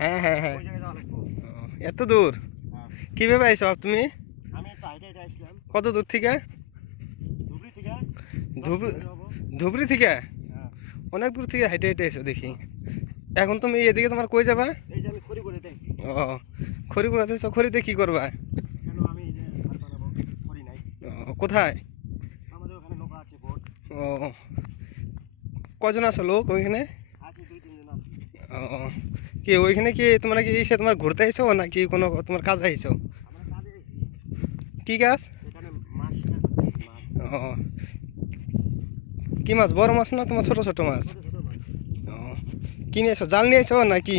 হ্যাঁ হ্যাঁ হ্যাঁ, এত দূর কিভাবে আইছো তুমি? কত দূর থেকে? ধুবড়ি থেকে? অনেক দূর থেকে হাইটে হাইটে এসো দেখি। এখন তুমি এদিকে তোমার কই যাবা? ও, খড়িগুড়াতে এসো। খড়িতে কি করবা? কোথায়? ও, কজন আছো লোক ওইখানে? ও, কি ওইখানে কি তোমরা কি এসে তোমার ঘুরতে আইছো নাকি কোনো তোমার কাজ আইছো? কি কাজ? ও, কি মাছ? বড় মাছ না তোমার ছোট ছোট মাছ? ও, কি নিয়েছো? জাল নিয়েছো নাকি?